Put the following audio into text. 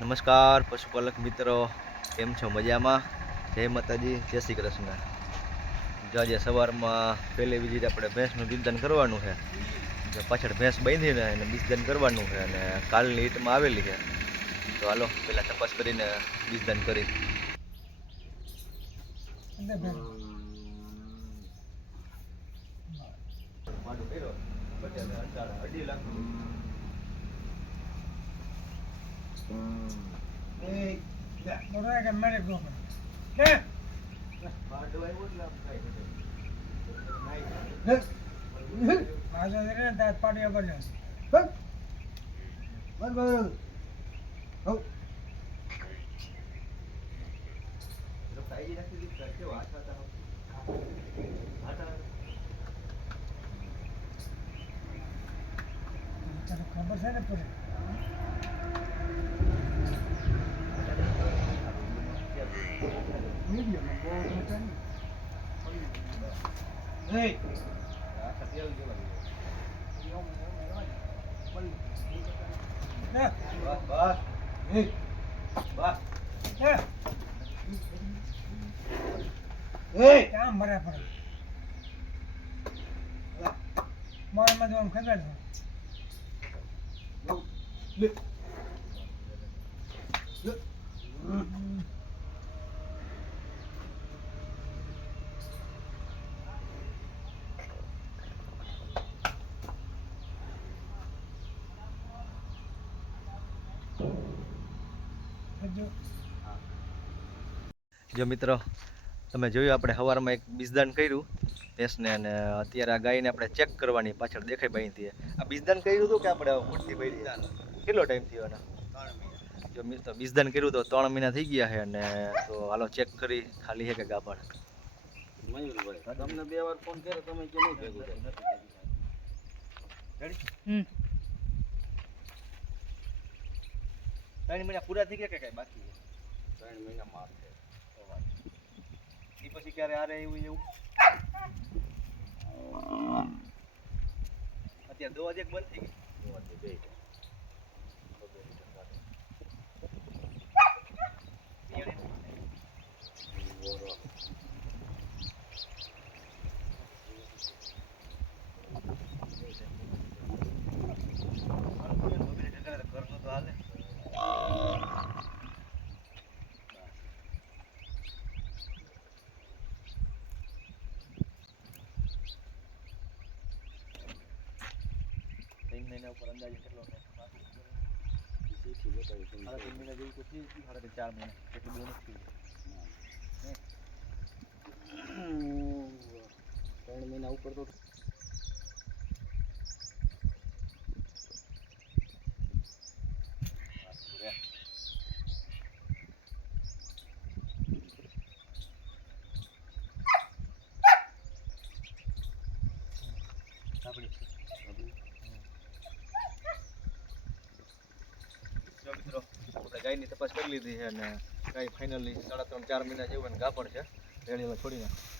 નમસ્કાર પશુપાલક મિત્રો, કેમ છો? મજામાં? જય માતાજી, જય શ્રી કૃષ્ણ. જો આજે સવારમાં પહેલી વિઝિટ આપણે ભેંસનું બીજદાન કરવાનું છે. જો પાછળ ભેંસ બાંધીને એને બીજદાન કરવાનું છે અને કાલની ઈટમાં આવેલી છે. તો હાલો પહેલાં તપાસ કરીને બીજદાન કરી. ખબર છે ને પૂરી કામ બરાબર મોરમાં આમ ખબર જો મિત્રો, તમે જોયું આપણે સવારમાં એક બીજદાન કર્યું ભેંસને, અને અત્યારે આ ગાયને આપણે ચેક કરવાની પાછળ દેખાય બાંધી. આ બીજદાન કર્યું હતું કે આપણે મોટી બાંધી? કેટલો ટાઈમ થયો એનો? 3 મહિના. જો મિત્રો બીજદાન કર્યું તો 3 મહિના થઈ ગયા છે. અને તો હાલો ચેક કરી ખાલી છે કે ગાભણ. મયુરભાઈ, તમને 2 વાર ફોન કર્યો, તમે કે નહીં ભેગું થાય? 3 મહિના પૂરા થઈ ગયા કે કઈ બાકી છે? 3 મહિના માર છે. એ પછી ક્યારે આ રહે એવું અત્યારે દવા એક બંધ થઈ ગઈ. ઘરનું તો હાલે. મહિના ઉપર અંદાજે કેટલો થાય? 3 મહિના જેવું તો થઈ ગયું. 4 મહિના એટલું બધું નથી થયું. 3 મહિના ઉપર તો મિત્રો, આપણે ગાયની તપાસ કરી લીધી છે અને ગાય ફાઇનલી 3.5-4 મહિના જેવું ગાભણ છે. રેડીમાં છોડી નાખ.